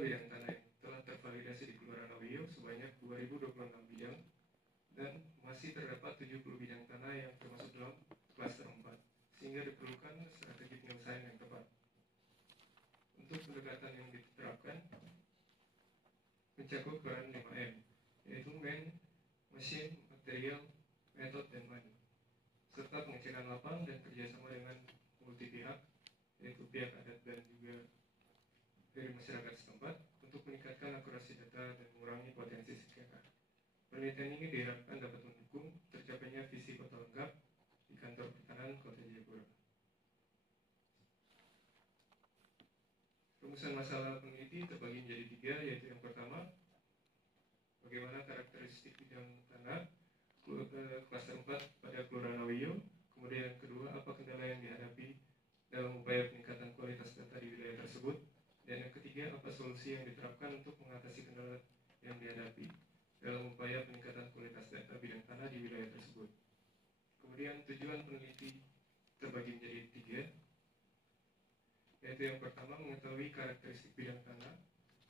bidang tanah yang telah tervalidasi di Kelurahan Awio sebanyak 2026 bidang, dan masih terdapat 70 bidang tanah yang termasuk dalam klaster 4, sehingga diperlukan strategi penyelesaian yang tepat. Untuk pendekatan yang diterapkan mencakup peran 5M, yaitu man, mesin, material, metode, dan money, serta pengecekan lapang dan kerjasama dengan multi pihak, yaitu pihak adat dan juga dari masyarakat setempat, untuk meningkatkan akurasi data dan mengurangi potensi sengketa. Penelitian ini diharapkan dapat mendukung tercapainya visi kota lengkap di kantor pertanahan Kota Jayapura. Rumusan masalah peneliti terbagi menjadi 3, yaitu yang pertama, bagaimana karakteristik bidang tanah klaster 4 pada Kelurahan Awio. Kemudian yang kedua, apa kendala yang dihadapi dalam upaya peningkatan kualitas data di wilayah tersebut. Dan yang ketiga, apa solusi yang diterapkan untuk mengatasi kendala yang dihadapi dalam upaya peningkatan kualitas data bidang tanah di wilayah tersebut. Kemudian tujuan peneliti terbagi menjadi 3, yaitu yang pertama, mengetahui karakteristik bidang tanah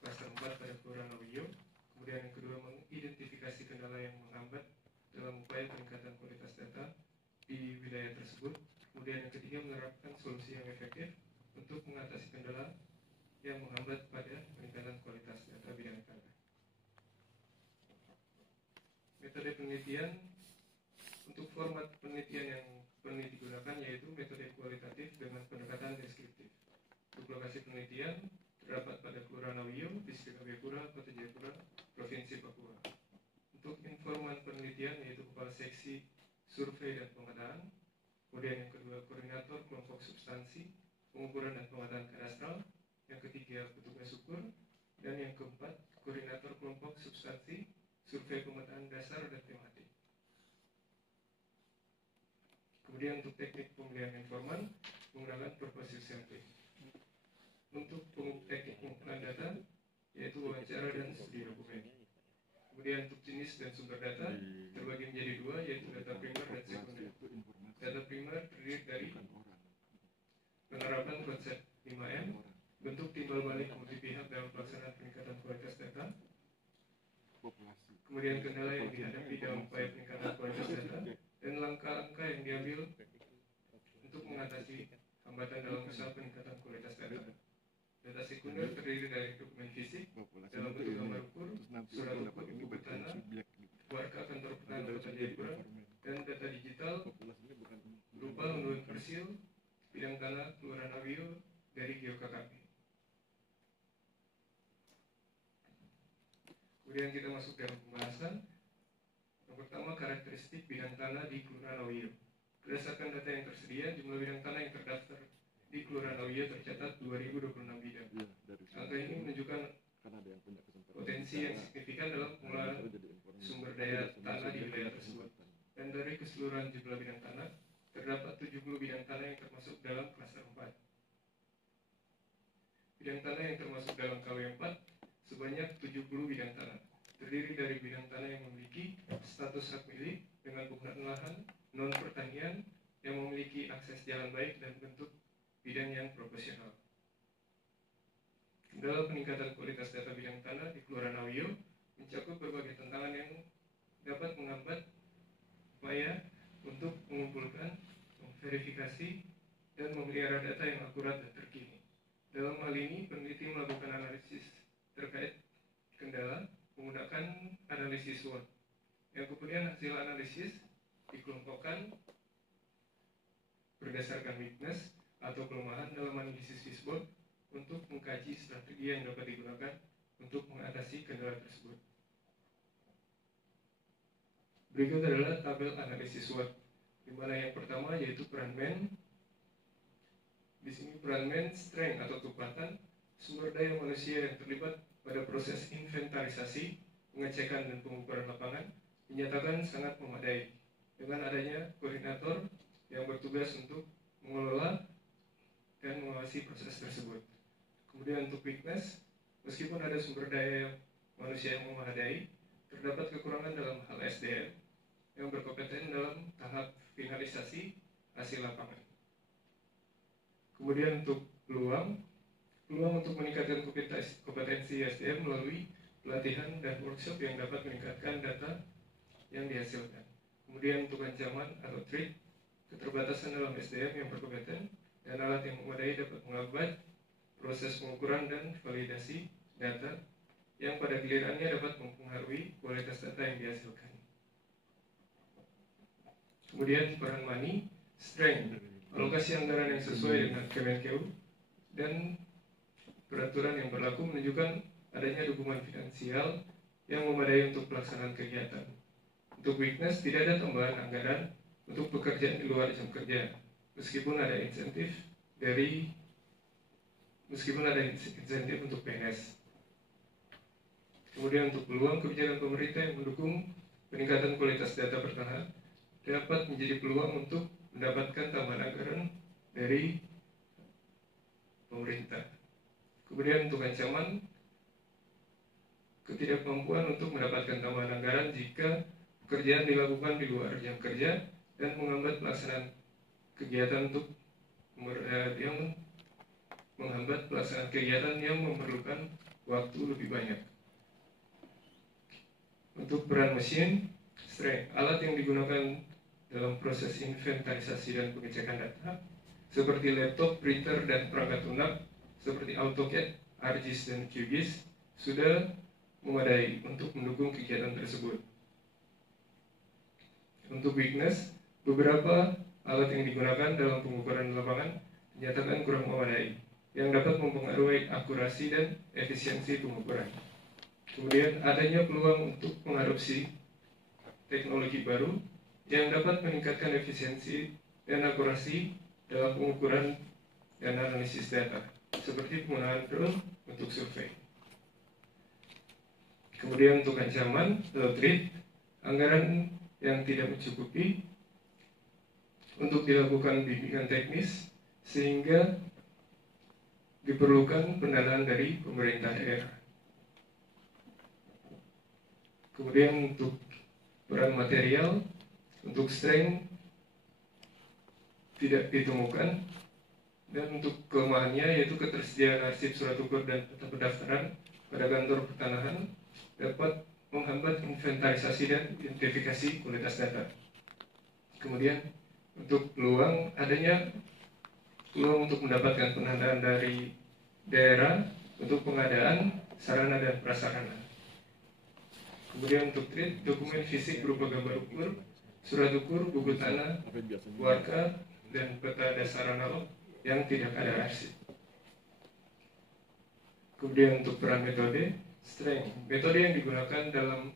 klaster 4 pada Kelurahan Awio. Kemudian yang kedua, mengidentifikasi kendala yang menghambat dalam upaya peningkatan kualitas data di wilayah tersebut. Kemudian yang ketiga, menerapkan solusi yang efektif untuk mengatasi kendala yang menghambat pada peningkatan kualitas data bidang tanah. Metode penelitian. Untuk format penelitian yang peneliti gunakan yaitu metode kualitatif dengan pendekatan deskriptif. Untuk lokasi penelitian terdapat pada Kelurahan Awio, Distrik Abiyapura, Kota Jayapura, Provinsi Papua. Untuk informan penelitian yaitu kepala seksi survei dan pemetaan. Kemudian yang kedua, koordinator kelompok substansi, pengukuran dan pemetaan kadastral. Yang ketiga, petugas ukur. Dan yang keempat, koordinator kelompok substansi, survei pemetaan dasar dan tematik. Kemudian untuk teknik pemilihan informan menggunakan purposive sampling. Untuk teknik pengumpulan data yaitu wawancara dan studi dokumen. Kemudian untuk jenis dan sumber data terbagi menjadi 2, yaitu data primer dan sekunder. Data primer terdiri dari penerapan konsep 5M, bentuk timbal balik multi pihak dalam pelaksanaan peningkatan kualitas data. Kemudian kendala yang dihadapi dalam upaya peningkatan kualitas data dan langkah-langkah yang diambil untuk mengatasi hambatan dalam usaha peningkatan kualitas data. Data sekunder terdiri dari dokumen fisik dalam bentuk gambar ukur, surat ukur, buku tanah, warga kantor pertanahan Kota Jayapura, dan data digital berupa unduhan persil bidang tanah Kelurahan Awio dari GeoKKP. Kemudian kita masuk dalam pembahasan. Yang pertama, karakteristik bidang tanah di Kelurahan Awio. Berdasarkan data yang tersedia, jumlah bidang tanah yang terdaftar di Kelurahan Awio tercatat 2026 bidang. Angka ini menunjukkan potensi yang signifikan dalam pengelolaan sumber daya tanah di wilayah tersebut. Dan dari keseluruhan jumlah bidang tanah, terdapat 70 bidang tanah yang termasuk dalam klaster 4. Bidang tanah yang termasuk dalam KW4 sebanyak 70 bidang tanah. Terdiri dari bidang tanah yang memiliki status hak milik dengan penggunaan lahan non pertanian yang memiliki akses jalan baik dan bentuk bidang yang proporsional. Dalam peningkatan kualitas data bidang tanah di Kelurahan Awio mencakup berbagai tantangan yang dapat menghambat upaya untuk mengumpulkan, memverifikasi, dan memelihara data yang akurat dan terkini. Dalam hal ini, peneliti melakukan analisis terkait kendala menggunakan analisis SWOT, yang kemudian hasil analisis dikelompokkan berdasarkan weakness atau kelemahan dalam analisis SWOT untuk mengkaji strategi yang dapat digunakan untuk mengatasi kendala tersebut. Berikut adalah tabel analisis SWOT, di mana yang pertama yaitu peran man. Di sini peran man, strength atau kekuatan sumber daya manusia yang terlibat pada proses inventarisasi, pengecekan dan pengukuran lapangan dinyatakan sangat memadai dengan adanya koordinator yang bertugas untuk mengelola dan mengawasi proses tersebut. Kemudian untuk weakness, meskipun ada sumber daya manusia yang memadai, terdapat kekurangan dalam hal SDM yang berkompeten dalam tahap finalisasi hasil lapangan. Kemudian untuk peluang, peluang untuk meningkatkan kompetensi SDM melalui pelatihan dan workshop yang dapat meningkatkan data yang dihasilkan. Kemudian untuk ancaman atau threat, keterbatasan dalam SDM yang berkompeten dan alat yang memadai dapat menghambat proses pengukuran dan validasi data yang pada gilirannya dapat mempengaruhi kualitas data yang dihasilkan. Kemudian peran money, strength, alokasi anggaran yang sesuai dengan Kemenkeu dan peraturan yang berlaku menunjukkan adanya dukungan finansial yang memadai untuk pelaksanaan kegiatan. Untuk weakness, tidak ada tambahan anggaran untuk pekerjaan di luar jam kerja, meskipun ada insentif untuk PNS. Kemudian untuk peluang kebijakan pemerintah yang mendukung peningkatan kualitas data bertahap dapat menjadi peluang untuk mendapatkan tambahan anggaran dari pemerintah. Kemudian untuk ancaman, ketidakmampuan untuk mendapatkan tambahan anggaran jika pekerjaan dilakukan di luar jam kerja dan menghambat pelaksanaan kegiatan yang memerlukan waktu lebih banyak. Untuk peran mesin, strength, alat yang digunakan dalam proses inventarisasi dan pengecekan data seperti laptop, printer, dan perangkat lunak seperti AutoCAD, ArcGIS, dan QGIS sudah memadai untuk mendukung kegiatan tersebut. Untuk weakness, beberapa alat yang digunakan dalam pengukuran lapangan dinyatakan kurang memadai, yang dapat mempengaruhi akurasi dan efisiensi pengukuran. Kemudian adanya peluang untuk mengadopsi teknologi baru yang dapat meningkatkan efisiensi dan akurasi dalam pengukuran dan analisis data, seperti penggunaan drone untuk survei. Kemudian untuk ancaman atau threat, anggaran yang tidak mencukupi untuk dilakukan bimbingan teknis sehingga diperlukan pendanaan dari pemerintah daerah. Kemudian untuk peran material, untuk strength tidak ditemukan, dan untuk kelemahannya yaitu ketersediaan arsip surat ukur dan data pendaftaran pada kantor pertanahan dapat menghambat inventarisasi dan identifikasi kualitas data. Kemudian untuk peluang, adanya peluang untuk mendapatkan pendanaan dari daerah untuk pengadaan sarana dan prasarana. Kemudian untuk threat, dokumen fisik berupa gambar ukur, surat ukur, buku tanah, warga, dan peta dasar analog yang tidak ada arsip. Kemudian untuk peran metode, strength, metode yang digunakan dalam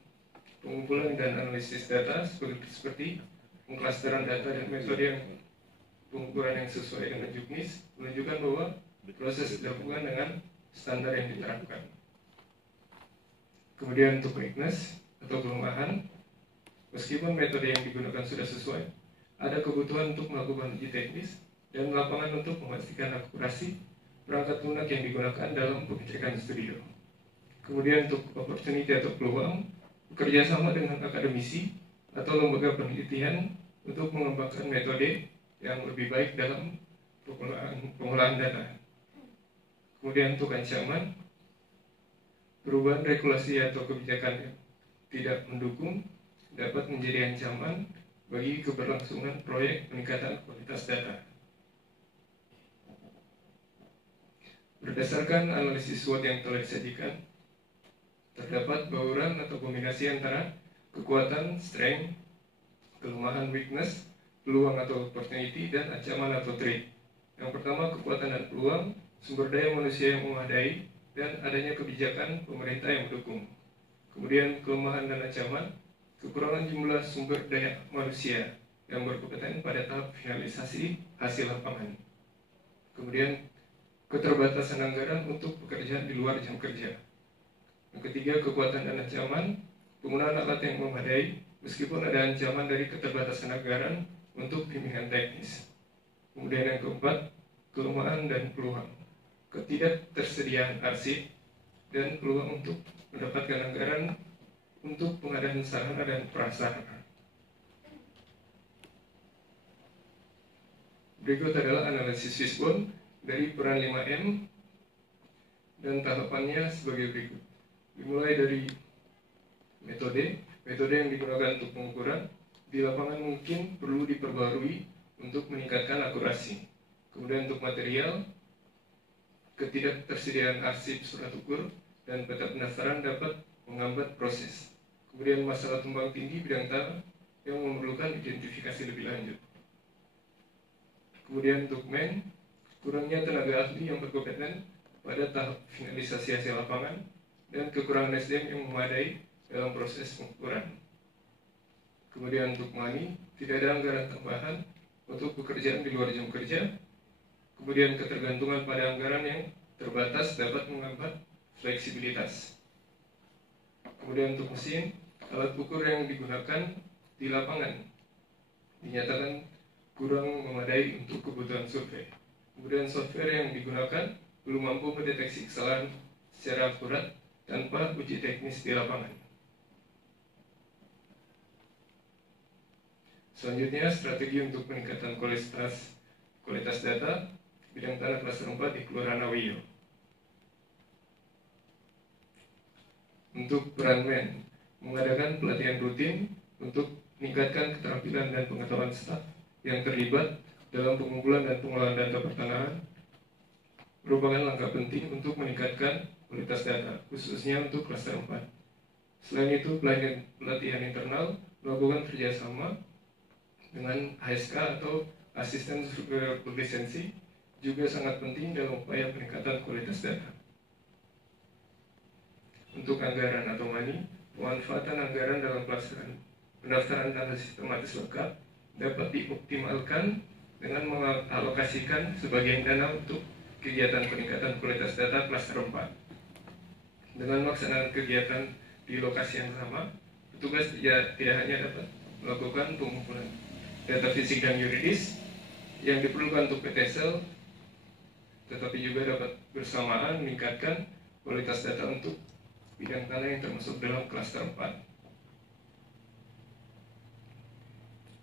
pengumpulan dan analisis data seperti pengklasteran data dan metode yang pengukuran yang sesuai dengan juknis menunjukkan bahwa proses dilakukan dengan standar yang diterapkan. Kemudian untuk weakness atau kelemahan, meskipun metode yang digunakan sudah sesuai, ada kebutuhan untuk melakukan uji teknis dan lapangan untuk memastikan akurasi perangkat lunak yang digunakan dalam pengecekan studio. Kemudian untuk opportunity atau peluang, bekerja sama dengan akademisi atau lembaga penelitian untuk mengembangkan metode yang lebih baik dalam pengolahan data. Kemudian untuk ancaman, perubahan regulasi atau kebijakan yang tidak mendukung dapat menjadi ancaman bagi keberlangsungan proyek peningkatan kualitas data. Berdasarkan analisis SWOT yang telah disajikan, terdapat bauran atau kombinasi antara kekuatan, strength, kelemahan, weakness, peluang atau opportunity, dan ancaman atau threat. Yang pertama, kekuatan dan peluang, sumber daya manusia yang memadai, dan adanya kebijakan pemerintah yang mendukung. Kemudian kelemahan dan ancaman, kekurangan jumlah sumber daya manusia yang berkompeten pada tahap finalisasi hasil lapangan. Kemudian keterbatasan anggaran untuk pekerjaan di luar jam kerja. Yang ketiga, kekuatan dan ancaman, penggunaan alat yang memadai meskipun ada ancaman dari keterbatasan anggaran untuk bimbingan teknis. Kemudian yang keempat, kelemahan dan peluang, ketidaktersediaan arsip dan peluang untuk mendapatkan anggaran untuk pengadaan sarana dan prasarana. Berikut adalah analisis fishbone dari peran 5M dan tahapannya sebagai berikut. Dimulai dari metode yang digunakan untuk pengukuran di lapangan mungkin perlu diperbarui untuk meningkatkan akurasi. Kemudian untuk material, ketidaktersediaan arsip surat ukur dan peta pendaftaran dapat menghambat proses. Kemudian masalah tumbang tinggi bidang tanah yang memerlukan identifikasi lebih lanjut. Kemudian untuk kurangnya tenaga ahli yang berkompeten pada tahap finalisasi hasil lapangan dan kekurangan SDM yang memadai dalam proses pengukuran. Kemudian untuk tidak ada anggaran tambahan untuk pekerjaan di luar jam kerja. Kemudian ketergantungan pada anggaran yang terbatas dapat menghambat fleksibilitas. Kemudian untuk mesin, alat ukur yang digunakan di lapangan dinyatakan kurang memadai untuk kebutuhan survei. Kemudian software yang digunakan belum mampu mendeteksi kesalahan secara akurat tanpa uji teknis di lapangan. Selanjutnya, strategi untuk peningkatan kualitas data bidang tanah klaster 4 di Kelurahan Awiyo. Untuk peran mengadakan pelatihan rutin untuk meningkatkan keterampilan dan pengetahuan staf yang terlibat dalam pengumpulan dan pengolahan data pertanahan merupakan langkah penting untuk meningkatkan kualitas data, khususnya untuk klaster 4. Selain itu, pelatihan internal melakukan kerjasama dengan ASK atau asisten surveyor berlisensi juga sangat penting dalam upaya peningkatan kualitas data. Untuk anggaran atau pemanfaatan anggaran dalam pelaksanaan pendaftaran data sistematis lengkap dapat dioptimalkan dengan mengalokasikan sebagian dana untuk kegiatan peningkatan kualitas data klaster 4. Dengan melaksanakan kegiatan di lokasi yang sama, petugas tidak hanya dapat melakukan pengumpulan data fisik dan yuridis yang diperlukan untuk PTSL, tetapi juga dapat bersamaan meningkatkan kualitas data untuk bidang tanah yang termasuk dalam klaster 4.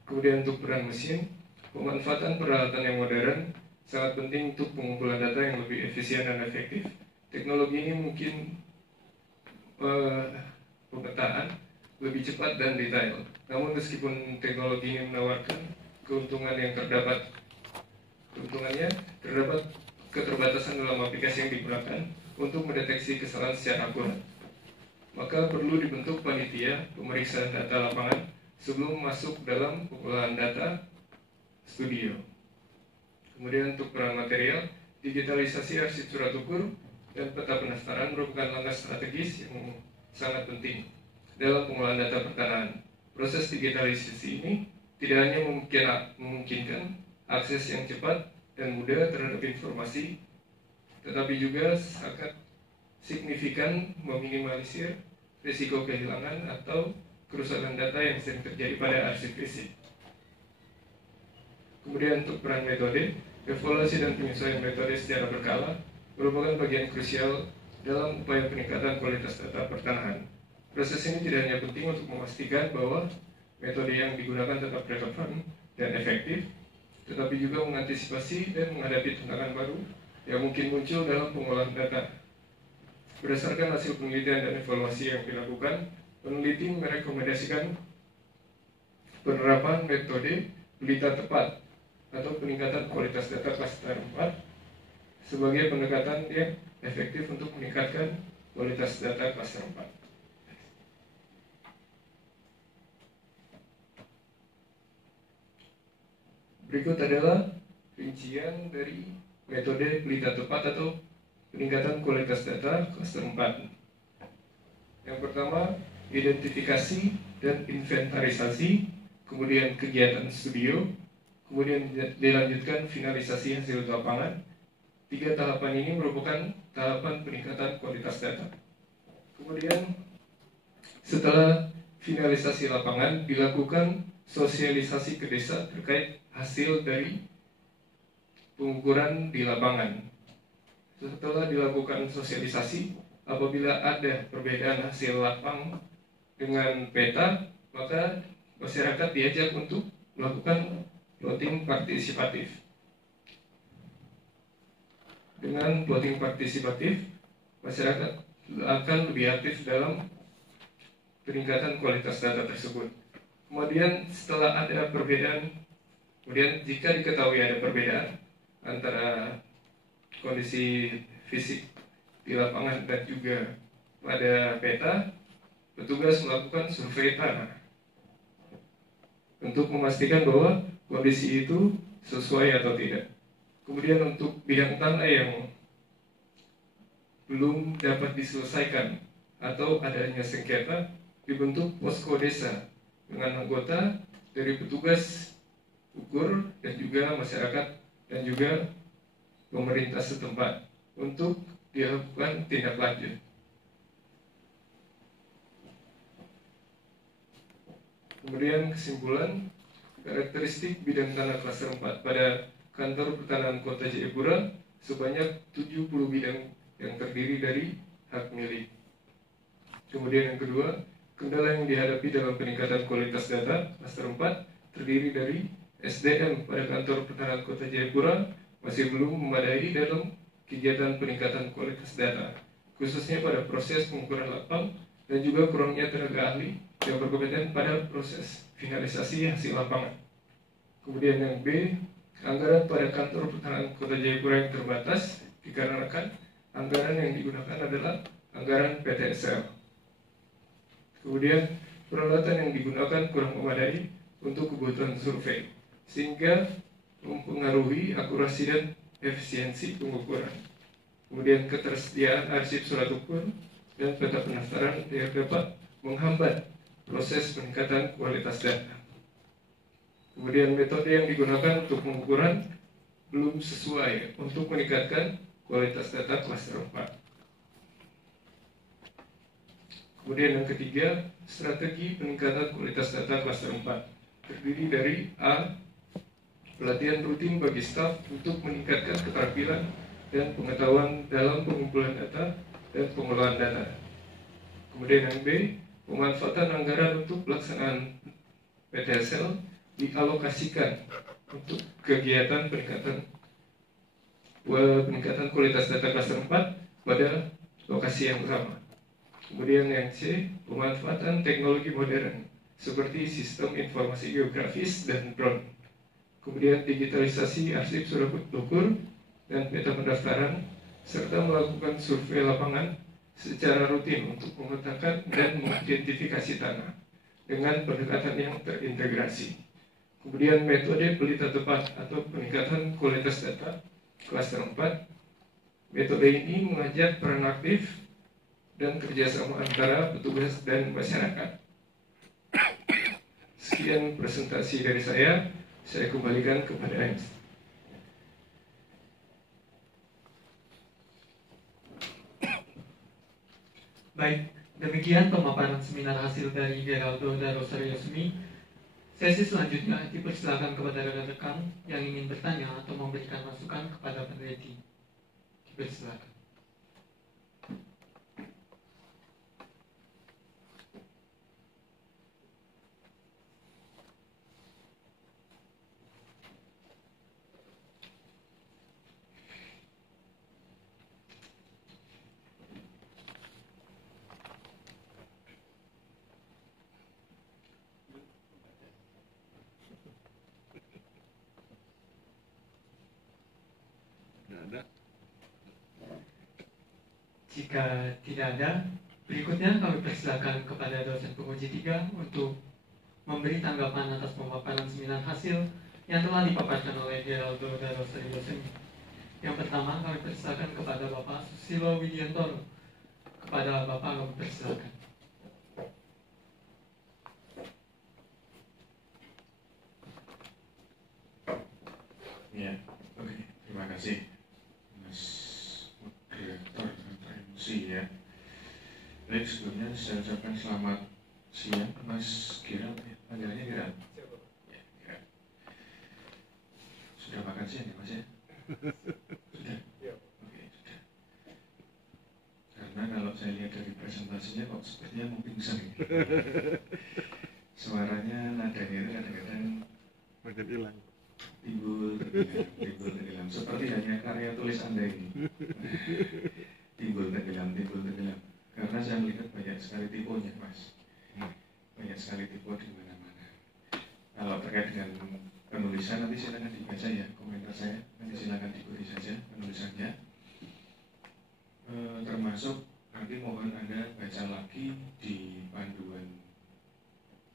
Kemudian untuk peran mesin, pemanfaatan peralatan yang modern sangat penting untuk pengumpulan data yang lebih efisien dan efektif. Teknologi ini mungkin pemetaan lebih cepat dan detail. Namun meskipun teknologi ini menawarkan keuntungannya terdapat keterbatasan dalam aplikasi yang digunakan untuk mendeteksi kesalahan secara akurat. Maka perlu dibentuk panitia pemeriksaan data lapangan sebelum masuk dalam pengolahan data studio. Kemudian untuk peran material, digitalisasi arsip surat ukur dan peta pendaftaran merupakan langkah strategis yang sangat penting dalam pengolahan data pertanahan. Proses digitalisasi ini tidak hanya memungkinkan akses yang cepat dan mudah terhadap informasi, tetapi juga sangat signifikan meminimalisir risiko kehilangan atau kerusakan data yang sering terjadi pada arsip fisik. Kemudian untuk peran metode, evaluasi dan penyesuaian metode secara berkala merupakan bagian krusial dalam upaya peningkatan kualitas data pertanahan. Proses ini tidak hanya penting untuk memastikan bahwa metode yang digunakan tetap relevan dan efektif, tetapi juga mengantisipasi dan menghadapi tantangan baru yang mungkin muncul dalam pengolahan data. Berdasarkan hasil penelitian dan evaluasi yang dilakukan, peneliti merekomendasikan penerapan metode berita tepat atau peningkatan kualitas data klaster 4 sebagai pendekatan yang efektif untuk meningkatkan kualitas data klaster 4. Berikut adalah rincian dari metode berita tepat atau peningkatan kualitas data klaster 4. Yang pertama, identifikasi dan inventarisasi, kemudian kegiatan studio, kemudian dilanjutkan finalisasi hasil lapangan. 3 tahapan ini merupakan tahapan peningkatan kualitas data. Kemudian setelah finalisasi lapangan, dilakukan sosialisasi ke desa terkait hasil dari pengukuran di lapangan. Setelah dilakukan sosialisasi, apabila ada perbedaan hasil lapang dengan peta, maka masyarakat diajak untuk melakukan plotting partisipatif. Dengan plotting partisipatif, masyarakat akan lebih aktif dalam peningkatan kualitas data tersebut. Kemudian setelah ada perbedaan, kemudian jika diketahui ada perbedaan antara kondisi fisik di lapangan dan juga pada peta, petugas melakukan survei tanah untuk memastikan bahwa kondisi itu sesuai atau tidak. Kemudian untuk bidang tanah yang belum dapat diselesaikan atau adanya sengketa, dibentuk posko desa dengan anggota dari petugas ukur dan juga masyarakat dan juga pemerintah setempat untuk dilakukan tindak lanjut. Kemudian kesimpulan, karakteristik bidang tanah klaster 4 pada kantor pertanahan Kota Jayapura sebanyak 70 bidang yang terdiri dari hak milik. Kemudian yang kedua, kendala yang dihadapi dalam peningkatan kualitas data klaster 4 terdiri dari SDM pada kantor pertanahan Kota Jayapura masih belum memadai dalam kegiatan peningkatan kualitas data, khususnya pada proses pengukuran lapang dan juga kurangnya tenaga ahli yang berkompeten pada proses finalisasi hasil lapangan. Kemudian yang B, anggaran pada kantor pertanahan Kota Jayapura yang terbatas dikarenakan anggaran yang digunakan adalah anggaran PTSL. Kemudian peralatan yang digunakan kurang memadai untuk kebutuhan survei, sehingga mempengaruhi akurasi dan efisiensi pengukuran. Kemudian ketersediaan arsip surat ukur dan peta pendaftaran yang dapat menghambat proses peningkatan kualitas data. Kemudian metode yang digunakan untuk pengukuran belum sesuai untuk meningkatkan kualitas data klaster 4. Kemudian yang ketiga, strategi peningkatan kualitas data klaster 4 terdiri dari A, pelatihan rutin bagi staf untuk meningkatkan keterampilan dan pengetahuan dalam pengumpulan data dan pengelolaan data. Kemudian yang B, pemanfaatan anggaran untuk pelaksanaan PTSL dialokasikan untuk kegiatan peningkatan kualitas data klaster 4 pada lokasi yang sama. Kemudian yang C, pemanfaatan teknologi modern seperti sistem informasi geografis dan drone. Kemudian digitalisasi arsip surat ukur dan peta pendaftaran serta melakukan survei lapangan secara rutin untuk memetakan dan mengidentifikasi tanah dengan pendekatan yang terintegrasi. Kemudian metode pelita tepat atau peningkatan kualitas data klaster 4. Metode ini mengajak peran aktif dan kerjasama antara petugas dan masyarakat. Sekian presentasi dari saya kembalikan kepada Ernst. Baik, demikian pemaparan seminar hasil dari Geraldo dan Rosario Sumi. Sesi selanjutnya dipersilakan kepada rekan-rekan yang ingin bertanya atau memberikan masukan kepada peneliti. Dipersilakan. Jika tidak ada, berikutnya kami persilakan kepada dosen penguji 3 untuk memberi tanggapan atas pemaparan seminar hasil yang telah dipaparkan oleh Geraldo dan Rosario Sumi. Yang pertama kami persilakan kepada Bapak Susilo Widiantoro. Kepada Bapak kami persilakan. Ya, oke, terima kasih Mas Direktur MC ya. Baik, sebelumnya saya ucapkan selamat siang Mas Giral, panggilannya Giral. Ya, Giral. Sudah makan siang ya Mas ya? Sudah? Oke, sudah. Karena kalau saya lihat dari presentasinya kok sepertinya mau pingsan ini. Suaranya nadanya itu kadang-kadang makin hilang. timbul tenggelam seperti hanya karya tulis Anda ini. Timbul tenggelam karena saya melihat banyak sekali tipunya, Mas. Banyak sekali tipu di mana-mana. Kalau terkait dengan penulisan nanti silakan dibaca ya komentar saya, nanti silakan diikuti saja penulisannya. Termasuk nanti mohon Anda baca lagi di panduan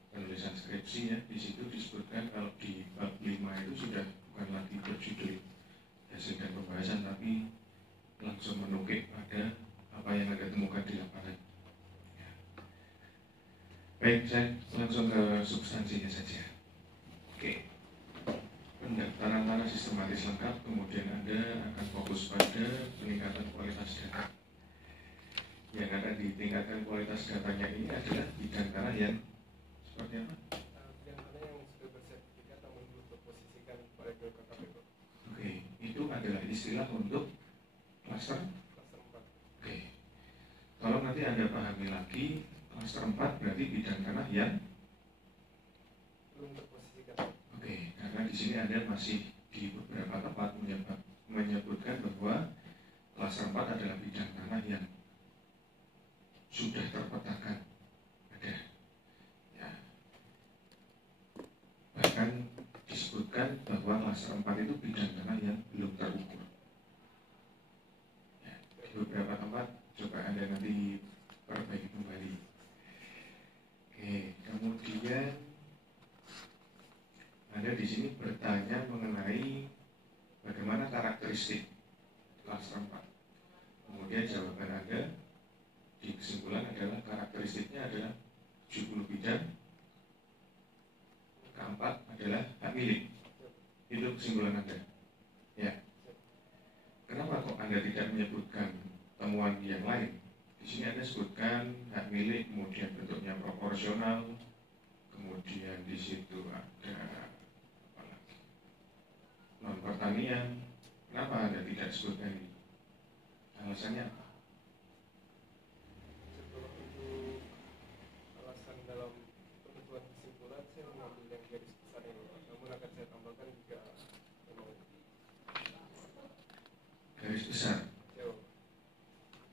penulisan skripsi ya. Di situ disebutkan kalau di bab 5 itu sudah bukan lagi berjudul hasil dan pembahasan, tapi langsung menukik pada apa yang Anda temukan di lapangan. Ya. Baik, saya langsung ke substansinya saja. Oke. Pendaftaran tanah sistematis lengkap, kemudian Anda akan fokus pada peningkatan kualitas data. Yang akan ditingkatkan kualitas datanya ini adalah bidang tanah yang seperti apa? Bidang tanah yang sudah bersertifikat namun belum terposisikan pada GKKP. Oke, itu adalah istilah untuk klaster 4. Oke. Kalau nanti Anda pahami lagi, klaster 4 berarti bidang tanah yang belum terposisikan. Oke, karena di sini Anda masih di beberapa tempat menyebutkan bahwa klaster 4 adalah bidang tanah yang sudah terpetakan ada. Ya. Bahkan disebutkan bahwa klaster 4 itu bidang tanah yang belum terukur. Ya, di beberapa tempat coba Anda nanti perbaiki kembali. Oke, kemudian Anda di sini bertanya mengenai bagaimana karakteristik klaster 4. Kemudian jawaban Anda di kesimpulan adalah karakteristiknya adalah 70 bidang, keempat adalah hak milik. Itu kesimpulan Anda. Ya. Kenapa kok Anda tidak menyebutkan temuan yang lain? Di sini Anda sebutkan hak milik, kemudian bentuknya proporsional, kemudian di situ ada apa lagi? Non pertanian. Kenapa Anda tidak sebutkan ini? Alasannya apa? Sebelum itu alasan dalam penentuan kesimpulan saya mengambil yang garis besar ini, namun akan saya tambahkan jika memang Garis besar. jauh.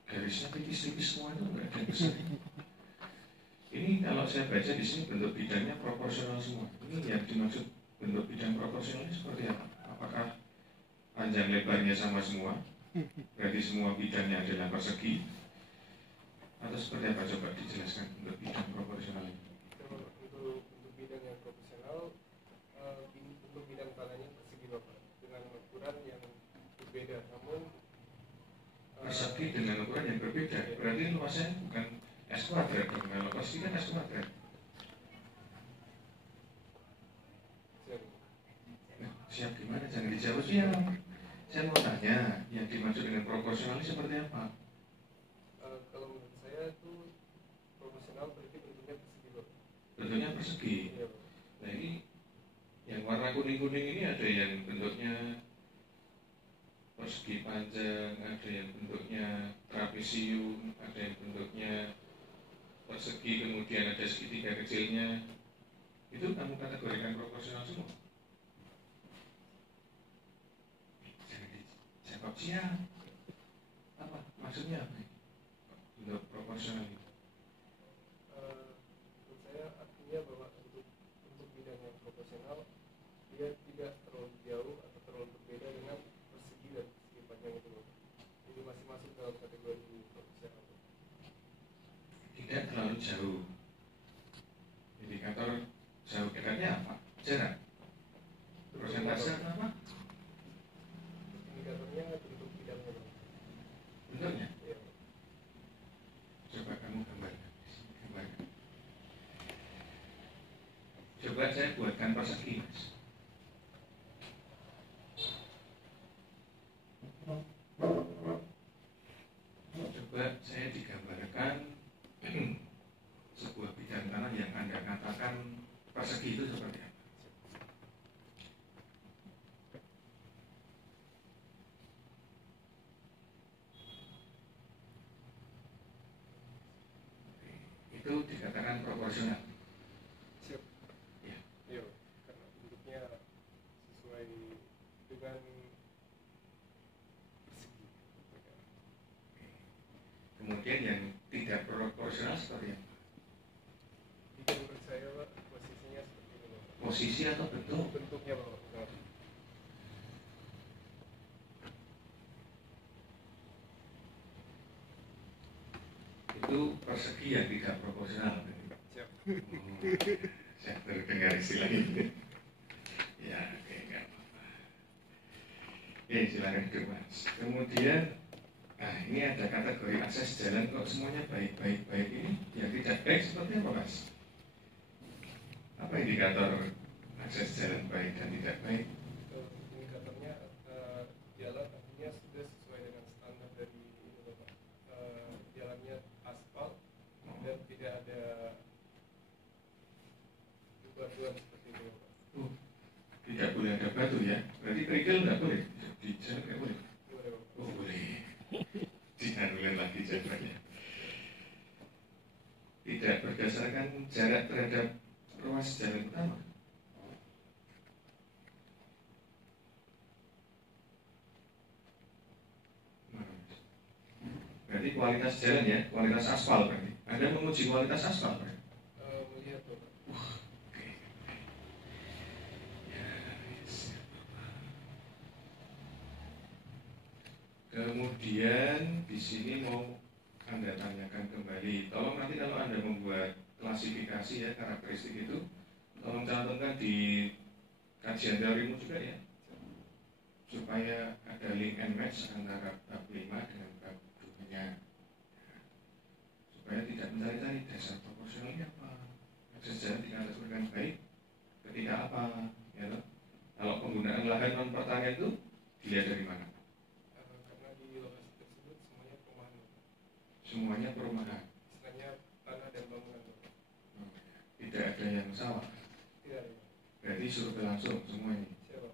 Garisnya tipis-tipis semua itu enggak ada yang besar. Ini kalau saya baca di sini bentuk bidangnya proporsional semua. Ini yang dimaksud bentuk bidang proporsionalnya seperti apa? Apakah panjang lebarnya sama semua? Berarti semua bidangnya adalah persegi? Atau seperti apa? Coba dijelaskan bentuk bidang proporsional ini. Untuk bidang yang profesional, bentuk bidang tanahnya persegi Bapak dengan ukuran yang berbeda, namun Persegi dengan ukuran yang berbeda. Berarti luasnya bukan S kuadrat dong. Kalau persegi kan S kuadrat. Nah, siap gimana? Jangan dijawab siap. Saya mau tanya, yang dimaksud dengan proporsional ini seperti apa? kalau menurut saya itu profesional berarti bentuknya persegi Bapak. Bentuknya persegi. Iya, Bapak. Nah ini yang warna kuning-kuning ini ada yang bentuknya persegi panjang, ada yang bentuknya trapesium, ada yang bentuknya persegi kemudian ada segitiga kecilnya. Itu kamu kategorikan proporsional semua? Jangan dijawab siap. Apa? Maksudnya apa? Bentuk proporsional itu. Menurut saya artinya bahwa untuk bidang yang profesional dia tidak terlalu jauh atau terlalu berbeda dengan persegi dan persegi panjang itu Bapak. Jadi masih masuk dalam kategori profesional. Tidak terlalu jauh. Indikator jauh dekatnya apa? Jarak. Persentase atau apa? Indikatornya bentuk bidangnya Bapak. Bentuknya. Iya. Coba kamu gambarkan. Gambarkan. Coba saya buatkan persegi, Mas. Coba saya digambarkan sebuah bidang tanah yang Anda katakan persegi itu seperti apa? Itu dikatakan proporsional. Siap. Ya. Iya, karena bentuknya sesuai dengan persegi. Kemudian yang tidak proporsional seperti apa? Jika menurut saya Pak, posisinya seperti itu Pak. Posisi atau bentuk? Bentuknya Pak. Nah, Itu persegi yang tidak proporsional. siap. Saya baru dengar istilah ini. Ya, oke, nggak apa-apa. Oke, silakan hidup Mas. Kemudian, nah ini ada kategori akses jalan kok semuanya baik ini, yang tidak baik seperti apa Mas? Apa indikator akses jalan baik dan tidak baik? Indikatornya jalan artinya sudah sesuai dengan standar dari ini Bapak. Jalannya aspal dan tidak ada batuan seperti itu Bapak. Tidak boleh ada batu ya? Berarti kerikil nggak boleh? Di jalan nggak boleh? Boleh Bapak. Oh boleh. Jangan ulang lagi jawabannya. Tidak berdasarkan jarak terhadap ruas jalan utama. Berarti kualitas jalan ya, kualitas aspal berarti. Anda menguji kualitas aspal berarti? Melihat Bapak. Oke. Ya, siap. Kemudian di sini mau Anda tanyakan kembali. Tolong nanti kalau Anda membuat klasifikasi ya karakteristik itu, tolong cantumkan di kajian teorimu juga ya, supaya ada link and match antara bab 5 dengan bab 2-nya. Supaya tidak mencari-cari dasar proporsionalnya apa, akses jalan dikategorikan baik ketika apa, ya loh. Kalau penggunaan lahan non pertanian itu dilihat dari mana? Karena di lokasi tersebut semuanya perumahan Bapak. Semuanya perumahan, Istilahnya tanah dan bangunan Bapak. tidak ada yang sawah. Tidak ada Bapak. Berarti survei langsung semuanya. Siapa?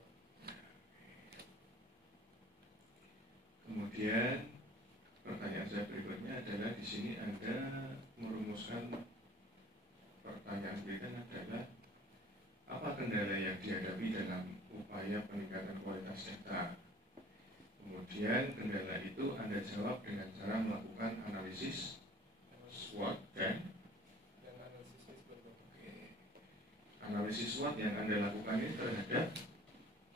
Kemudian pertanyaan saya berikutnya adalah di sini Anda merumuskan pertanyaan berikutnya adalah apa kendala yang dihadapi dalam upaya peningkatan kualitas data. Kemudian kendala itu Anda jawab dengan cara melakukan analisis SWOT dan analisis whisper Bapak. analisis SWOT yang Anda lakukan ini terhadap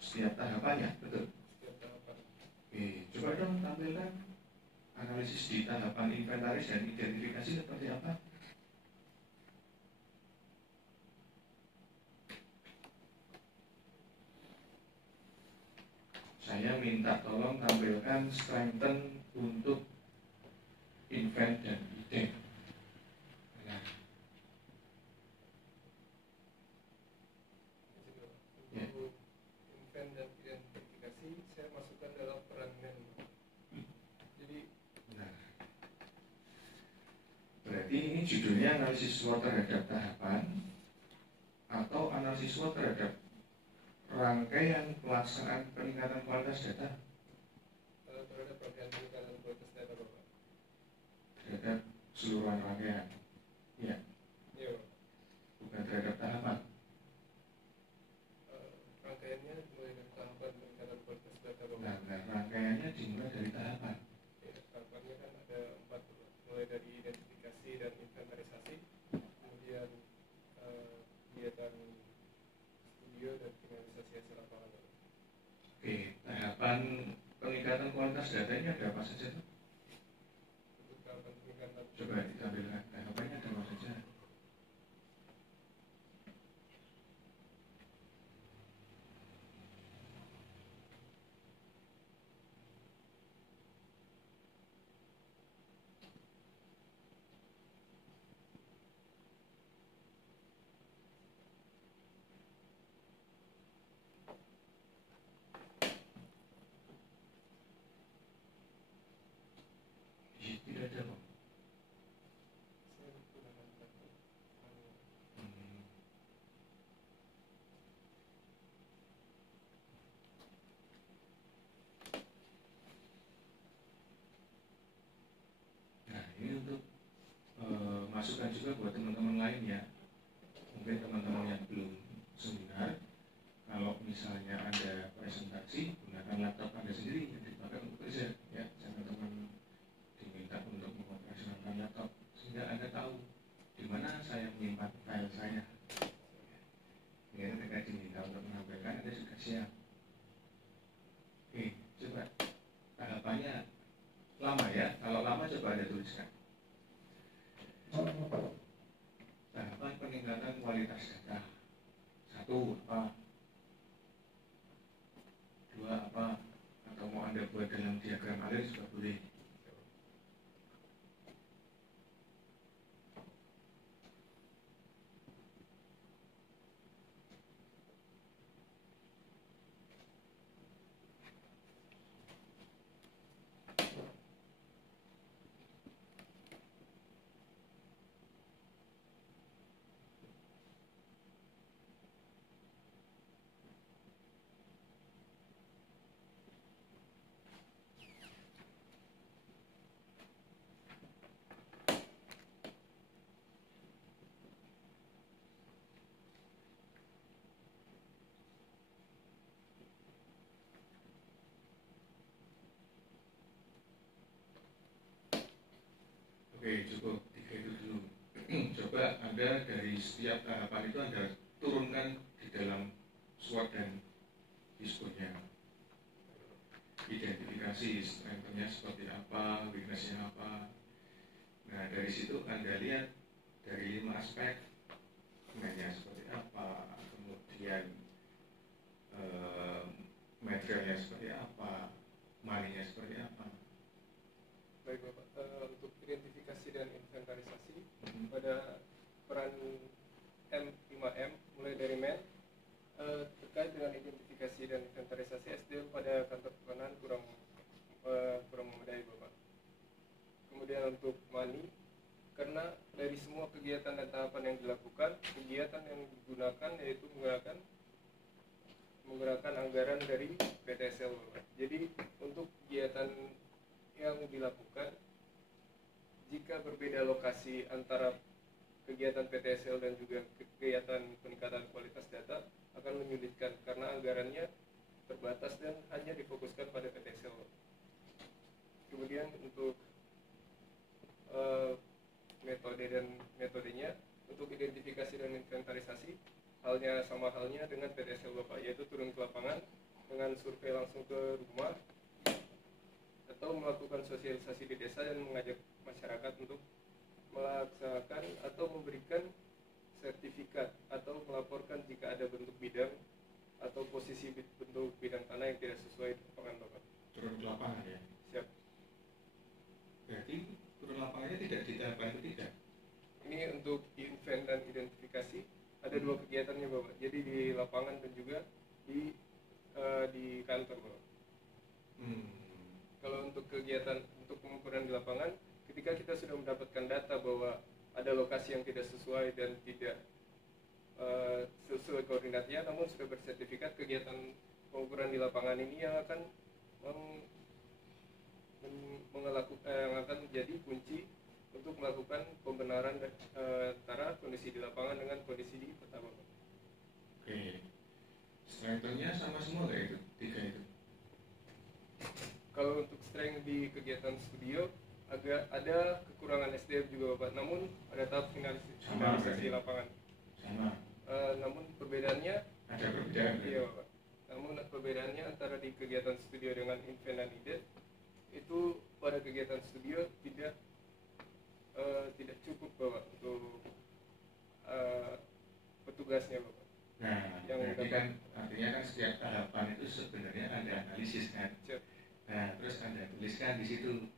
setiap tahapannya, betul? Setiap tahapan. Coba dong tampilkan analisis di tahapan inventaris dan identifikasi seperti apa? Saya minta tolong tampilkan strengthen untuk invent dan ident. Nah, Ya. Untuk invent dan identifikasi saya masukkan dalam peran men. Jadi nah. Berarti ini judulnya analisis SWOT terhadap tahapan atau analisis SWOT terhadap rangkaian pelaksanaan peningkatan kualitas data, terhadap rangkaian peningkatan kualitas data Bapak. terhadap keseluruhan rangkaian, ya, Iya Bapak. bukan terhadap tahapan. Rangkaiannya mulai dari tahapan peningkatan kualitas data Bapak. Nah, rangkaiannya dimulai dari tahapan. Ya, tahapannya kan ada 4 Bapak. Mulai dari identifikasi dan inventarisasi, kemudian kegiatan studio dan finalisasi hasil lapangan Bapak. Oke, tahapan peningkatan kualitas data ini ada apa saja tuh? Untuk tahapan peningkatan Coba ditampilkan tahapannya ada apa saja. Tidak ada kok. saya menggunakan data manual. Nah, ini untuk masukan juga buat teman-teman lain ya. Mungkin teman-teman yang belum seminar, kalau misalnya Anda presentasi, gunakan laptop Anda sendiri yang dipakai untuk kerja ya. Jangan teman diminta untuk mengoperasionalkan laptop, sehingga Anda tak lama ya. Kalau lama coba Anda tuliskan. Tahapan peningkatan kualitas data. 1 apa? 2 apa? Atau mau Anda buat dalam diagram alir juga boleh. Oke, cukup 3 itu dulu. Coba Anda dari setiap tahapan itu Anda turunkan di dalam SWOT dan diskurnya. Identifikasi strength-nya seperti apa, weakness-nya apa. Nah, dari situ Anda lihat dari 5 aspek, mainnya seperti apa, kemudian materialnya seperti apa, money-nya seperti apa. Baik Bapak, untuk identifikasi dan inventarisasi pada peran M5M mulai dari men terkait dengan identifikasi dan inventarisasi SDM pada kantor perkebunan kurang memadai Bapak. Kemudian untuk money, karena dari semua kegiatan dan tahapan yang dilakukan, kegiatan yang digunakan yaitu menggerakkan anggaran dari PTSL Bapak. Jadi untuk kegiatan yang dilakukan, jika berbeda lokasi antara kegiatan PTSL dan juga kegiatan peningkatan kualitas data akan menyulitkan karena anggarannya terbatas dan hanya difokuskan pada PTSL. Kemudian untuk metodenya untuk identifikasi dan inventarisasi sama halnya dengan PTSL Bapak, yaitu turun ke lapangan dengan survei langsung ke rumah atau melakukan sosialisasi di desa dan mengajak masyarakat untuk melaksanakan atau memberikan sertifikat atau melaporkan jika ada bentuk bidang atau posisi bentuk bidang tanah yang tidak sesuai lapangan Bapak. Turun ke lapangan ya. Siap. Berarti turun lapangannya tidak di tahapan ketiga. Ini untuk invent dan identifikasi ada 2 kegiatannya Bapak. Jadi di lapangan dan juga di kantor Bapak. Kalau untuk kegiatan untuk pengukuran di lapangan, ketika kita sudah mendapatkan data bahwa ada lokasi yang tidak sesuai dan tidak sesuai koordinatnya, namun sudah bersertifikat, kegiatan pengukuran di lapangan ini yang akan yang akan menjadi kunci untuk melakukan pembenaran antara kondisi di lapangan dengan kondisi di peta Bapak. Oke. Strength-nya sama semua kayak itu, 3 itu. Kalau untuk strength di kegiatan studio agak ada kekurangan SDM juga Bapak, namun pada tahap finalisasi lapangan. Sama. Namun perbedaannya Ada perbedaan. iya Bapak. Namun perbedaannya antara di kegiatan studio dengan invent dan ident itu pada kegiatan studio tidak cukup Bapak untuk petugasnya Bapak. Nah, berarti kan artinya kan setiap tahapan itu sebenarnya ada analisis kan. Nah, terus Anda tuliskan di situ.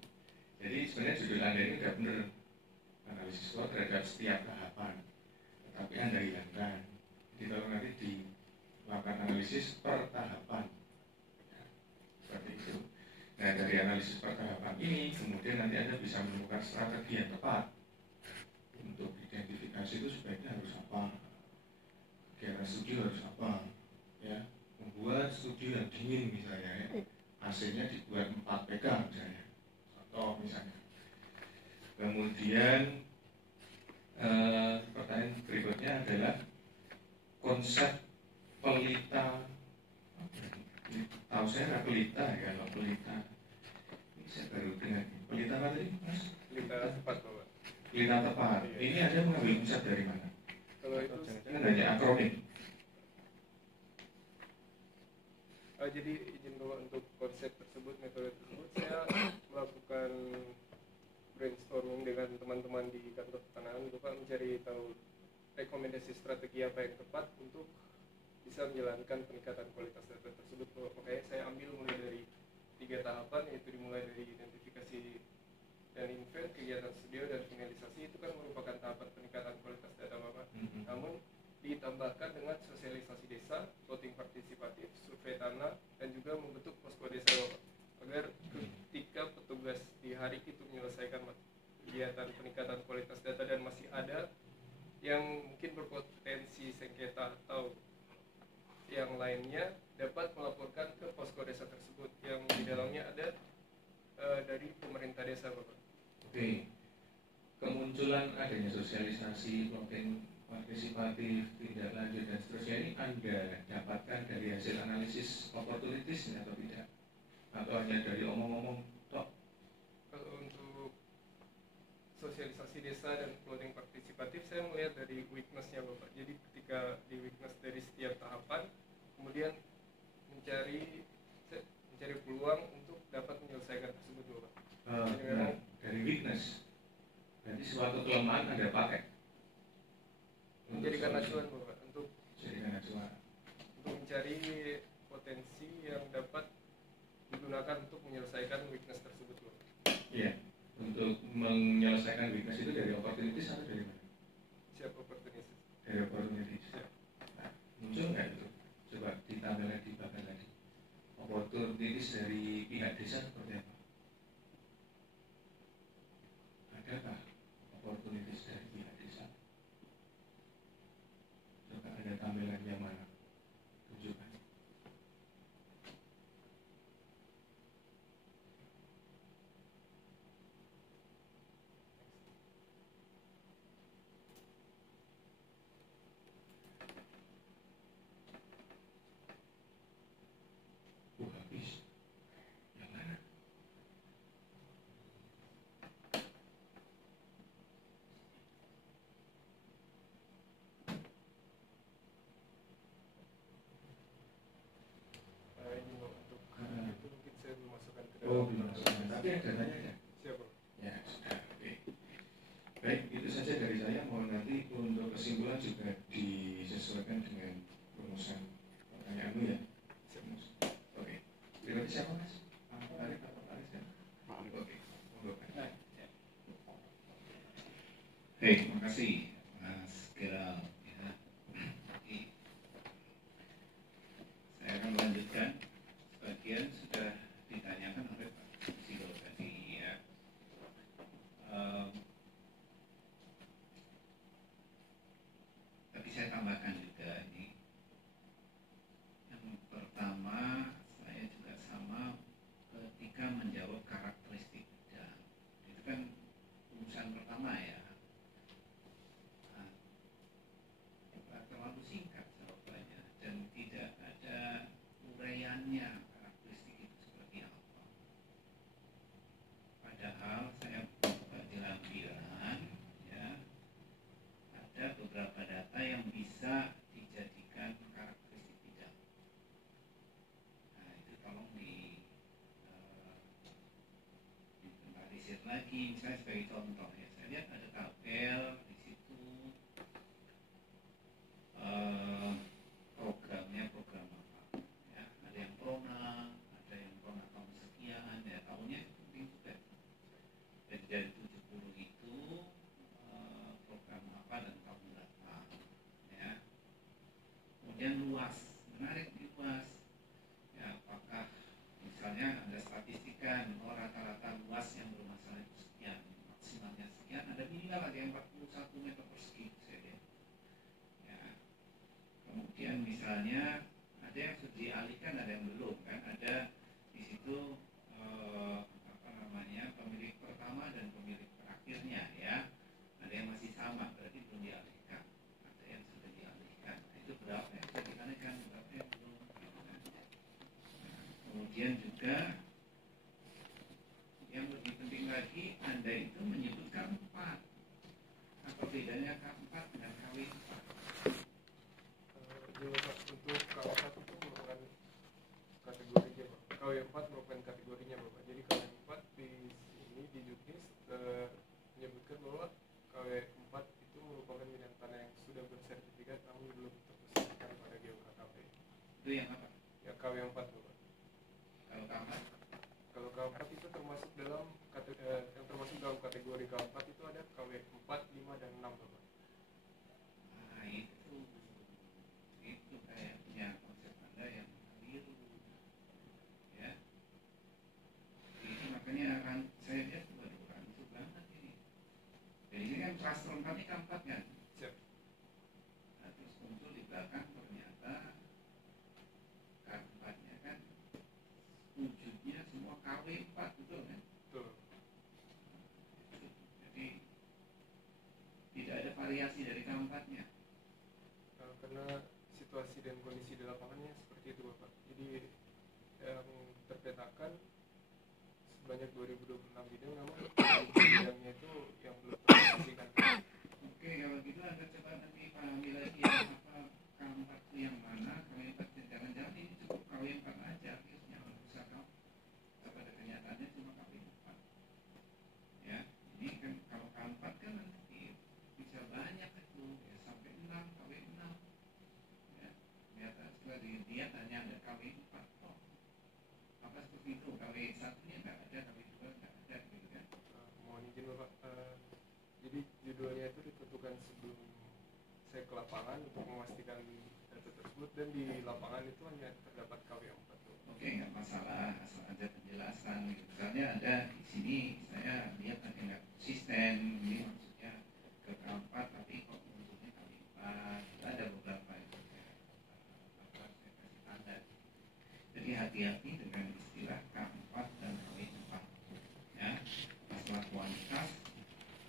Jadi sebenarnya judul Anda ini tidak benar, analisis SWOT terhadap setiap tahapan, tetapi Anda hilangkan. Jadi kalau nanti dilakukan analisis per tahapan, ya, seperti itu. Nah, dari analisis per tahapan ini kemudian nanti Anda bisa menemukan strategi yang tepat untuk identifikasi itu sebaiknya harus apa, kegiatan studi harus apa, ya, membuat studi yang dingin misalnya, ya. AC-nya dibuat 4 PK misalnya, contoh misalnya. Kemudian pertanyaan berikutnya adalah konsep pelita. Tahu saya pelita ya, kalau pelita. Ini saya baru dengar. Pelita apa tadi, Mas? Pelita tepat Bapak. Pelita tepat. Ini ada mengambil konsep dari mana? Kalau itu Kan hanya akronim. jadi izin Bapak untuk konsep tersebut, metode tersebut saya melakukan menganalisis strategi apa yang tepat untuk bisa menjalankan peningkatan kualitas data tersebut. Makanya saya ambil mulai dari 3 tahapan, yaitu dimulai dari identifikasi dan invent, kegiatan studio, dan finalisasi. Itu kan merupakan tahapan peningkatan kualitas data Bapak. Namun ditambahkan dengan sosialisasi desa, voting partisipatif, survei tanah, dan juga membentuk posko desa Bapak, agar ketika petugas di hari itu menyelesaikan kegiatan peningkatan kualitas data dan masih ada yang mungkin berpotensi sengketa atau yang lainnya, dapat melaporkan ke posko desa tersebut yang di dalamnya ada dari pemerintah desa Bapak. Oke, kemunculan adanya sosialisasi, voting partisipatif, tindak lanjut dan seterusnya ini Anda dapatkan dari hasil analisis opportunities atau tidak? Atau hanya dari omong-omong tok? Kalau untuk sosialisasi desa dan voting partisipatif, saya melihat dari weakness-nya Bapak. Jadi ketika di weakness dari setiap tahapan, kemudian mencari peluang untuk dapat menyelesaikan tersebut Bapak. Nah, dari weakness, berarti suatu kelemahan Anda pakai Menjadikan acuan Bapak untuk jadikan acuan. mencari potensi yang dapat digunakan untuk menyelesaikan weakness tersebut Bapak. Iya, untuk menyelesaikan weakness itu dari opportunities atau dari mana? Siap opportunity. Dari opportunities. Nah, muncul nggak itu? Coba ditambah lagi, dibakar lagi. Opportunities dari pihak desa seperti apa? Adakah opportunities dari pihak desa? Coba ada tampilan yang mana? Tunjukkan. Habis. Yang mana? Ini Bapak, untuk itu mungkin saya belum masukkan ke dalam. Oh, belum masukkan. Tapi ada dananya ya? Siap Bapak. Ya, sudah. Oke. Baik, itu saja dari saya. Mohon nanti untuk kesimpulan juga disesuaikan dengan rumusan pertanyaanmu ya. Oke. Berarti siapa Mas? Arif atau Aris ya? Oke. Monggo, Pak. Baik, terima kasih Mas Geral. Ya. Jadi, saya akan melanjutkan. Sebagian sudah ditanyakan oleh Pak Silo tadi ya. Tapi saya tambahkan juga ini. Yang pertama, saya juga sama ketika menjawab karakteristik dan itu kan urusan pertama ya. Terlalu singkat jawabannya dan tidak ada uraiannya karakteristik itu seperti apa. Padahal saya buka di lampiran ya, ada beberapa data yang bisa dijadikan karakteristik bidang. Nah itu tolong diinventarisir lagi. Misalnya sebagai contoh ya, saya lihat ada tabel di situ. Programnya program apa ya, ada yang prona, ada yang prona tahun sekian ya, tahunnya itu penting juga. Jadi dari 70 itu program apa dan tahun berapa ya. Kemudian luas, menarik di luas ya, apakah misalnya ada statistikan rata-rata luas yang bermasalah itu sekian, maksimalnya sekian, ada minimal ada yang 41 meter persegi saya lihat. Kemudian misalnya ada yang sudah dialihkan, ada yang belum kan, ada di situ pemilik pertama dan pemilik terakhirnya ya, ada yang masih sama berarti belum dialihkan, ada yang sudah dialihkan. Nah, itu berapa yang sudah dialihkan, berapa yang belum gitu kan. Kemudian juga yang lebih penting lagi, Anda itu menyebutkan 4. Apa bedanya K4 dan KW4? Bapak, untuk KW1 itu merupakan kategorinya Pak. KW4 merupakan kategorinya Bapak. Jadi KW4 di sini di Juknis menyebutkan bahwa KW4 itu merupakan bidang tanah yang sudah bersertifikat Itu yang apa? Ya KW4 Bapak. Kalau kamar Kalau K4 itu termasuk dalam yang termasuk dalam kategori K4 itu ada KW4, 5 dan 6 Bapak. nah itu kayaknya konsep Anda yang keliru ya. Ini makanya akan saya lihat waduh rancu banget ini. Jadi ini kan klaster 4 ini K4 kan. Siap. Nah, terus muncul di belakang ternyata K4-nya kan wujudnya semua KW4 betul kan? Betul. Jadi tidak ada variasi dari K4-nya. Karena situasi dan kondisi di lapangannya seperti itu Bapak. Jadi yang terpetakan sebanyak 2026 bidang, namun bidangnya itu yang belum terrealisasikan. Oke, kalau gitu Anda coba nanti pahami lagi ya, apa K4 itu yang mana, KW4 jangan-jangan ini cukup KW4 aja, akhirnya nggak usah tahu. Pada kenyataannya cuma KW4. Ya, ini kan kalau K4 kan nanti bisa banyak itu, ya, sampai 6 KW6. Ya, ternyata setelah dilihat hanya ada KW4 kok. Apa seperti itu? KW1-nya nggak ada, KW2 nggak ada, gitu kan? Mohon izin Bapak. Jadi judulnya itu ditentukan sebelum saya ke lapangan untuk memastikan data tersebut, dan di lapangan itu hanya terdapat KW4. Oke, nggak masalah, asal ada penjelasan. Gitu. Misalnya ada di sini, saya lihat ada nggak konsisten, ini maksudnya ke K4, tapi kok bentuknya K4. Ada beberapa itu saya kasih tanda. Jadi hati-hati dengan istilah K4 dan KW4. Ya, masalah kualitas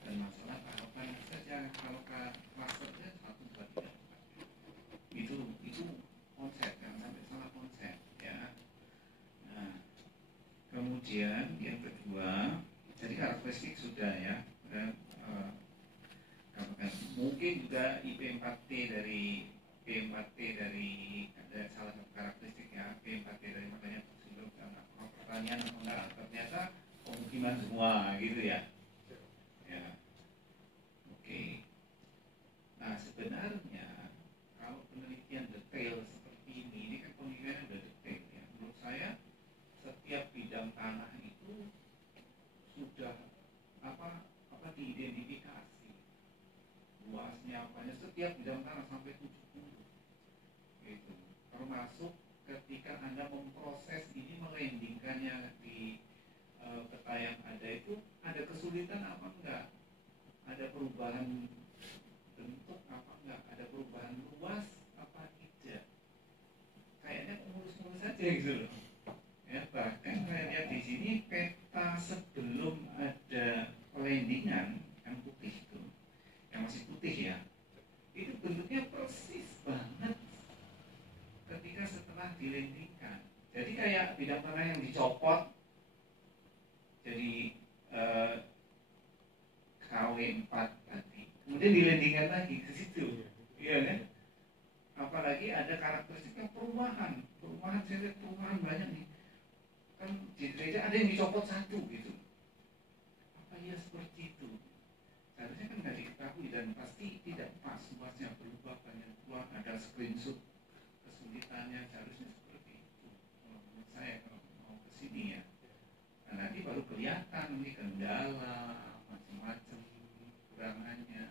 dan masalah tahapan saja. Kalau klasternya 1, 2, 3, 4. Itu konsep, jangan sampai salah konsep. Ya. Nah, kemudian yang kedua, jadi karakteristik sudah ya, dan mungkin juga IP4T dari P4T dari ada salah satu karakteristik ya, P4T dari makanya sebelum pertanian atau enggak, ternyata pemukiman semua gitu ya. Ya, oke. Nah sebenarnya kalau penelitian detail seperti ini kan penelitiannya udah detail ya. Menurut saya setiap bidang tanah itu sudah apa diidentifikasi luasnya apanya, setiap bidang tanah sampai 70 gitu. Termasuk ketika Anda memproses ini, melandingkannya di peta yang ada itu ada kesulitan apa enggak, ada perubahan bentuk apa enggak, ada perubahan luas apa tidak, kayaknya mulus-mulus saja gitu loh ya. Bahkan saya lihat di sini peta sebelum ada landingan yang putih itu, yang masih putih ya, itu bentuknya persis banget ketika setelah dilandingkan. Jadi kayak bidang tanah yang dicopot jadi KW4 tadi, kemudian dilandingkan lagi ke situ, iya kan? Apalagi ada karakteristiknya perubahan saya lihat perubahan banyak nih. Kan di gereja ada yang dicopot 1 gitu. Apa ya seperti itu? Seharusnya kan nggak diketahui dan pasti tidak pas, luasnya berubah banyak keluar, ada screenshot kesulitannya, seharusnya seperti itu. Kalau menurut saya kalau mau ke sini ya. Nah, nanti baru kelihatan nih kendala, macam-macam kekurangannya.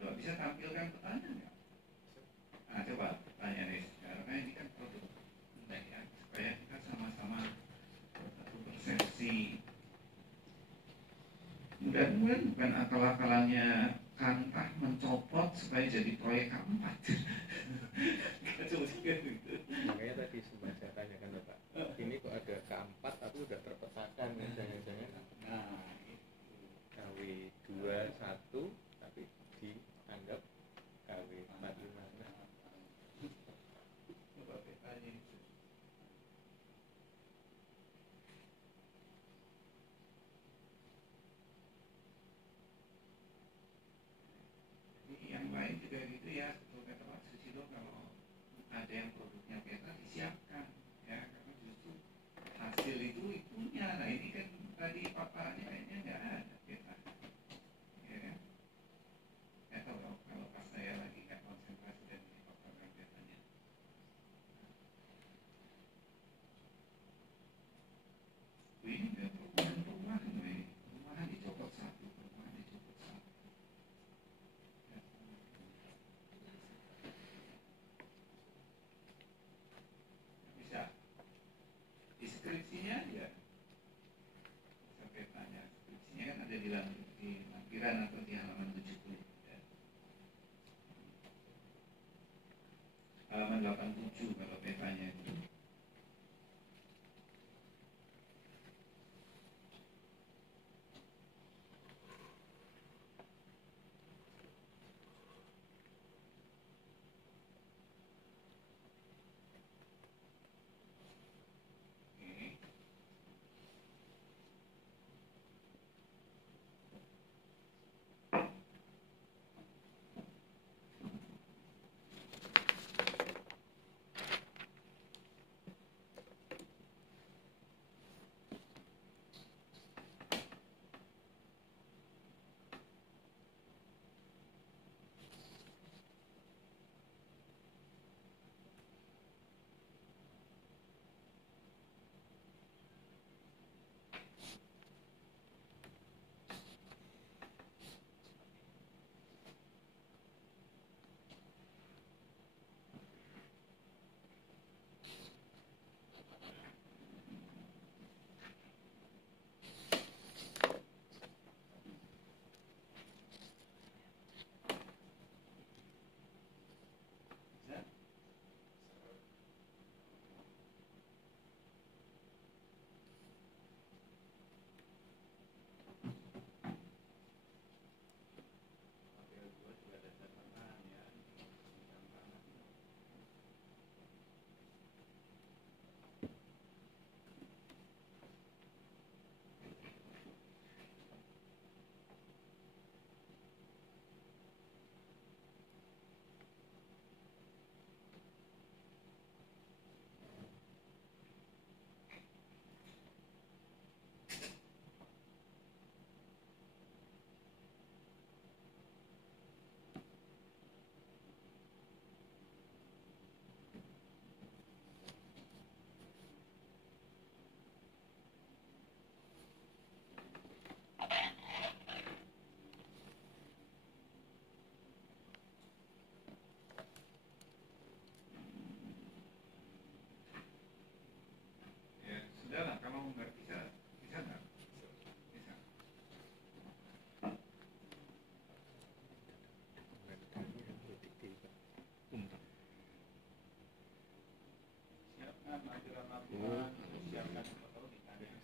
Kalau bisa tampilkan petanya nggak? Nah, coba tanya nih, karena ini kan produk baik ya, supaya kita sama-sama satu persepsi. Mudah-mudahan bukan akal-akalannya Kantah mencopot supaya jadi proyek K4. Kacau juga gitu. Makanya tadi sempat saya tanyakan Pak, ini kok ada K4 tapi udah terpetakan ya, jangan-jangan KW21 tapi dianggap KW45. Coba petanya itu. Jadi yang lain juga gitu ya, betul kata Pak Susilo, kalau ada yang produknya peta disiapkan ya, karena justru hasil itu itunya. Nah ini kan tadi paparannya kayaknya nggak ada peta ya kan. Saya tahu kalau pas saya lagi nggak konsentrasi dan di paparan petanya. parkiran atau di halaman 70 ya. Halaman 87 kalau petanya itu. Ya, sudah lah, kalau nggak bisa, bisa nggak? Bisa. Siapkan lampiran-lampiran, siapkan foto di kalian.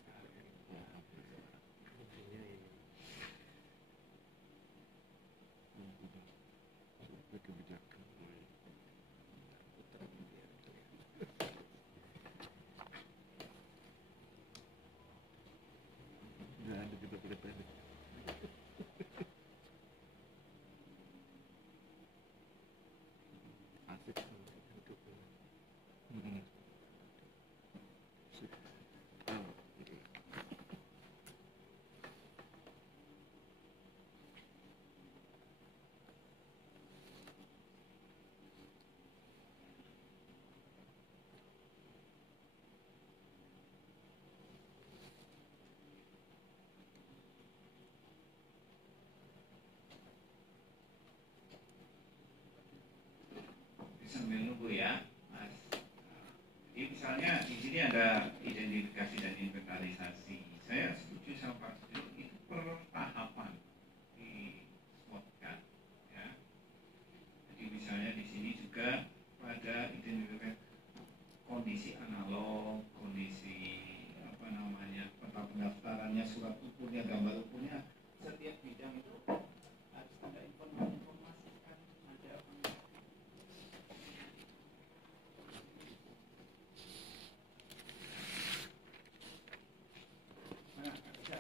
Sambil nunggu ya, Mas. Jadi misalnya di sini ada identifikasi dan inventarisasi. Saya setuju sama Pak Sujo, itu per tahapan disebutkan, ya. Jadi misalnya di sini juga pada identifikasi kondisi analog, kondisi apa namanya peta pendaftarannya, surat ukurnya, gambar ukurnya, setiap bidang itu harus ada informasi kan ada apa enggak. Nah, bisa.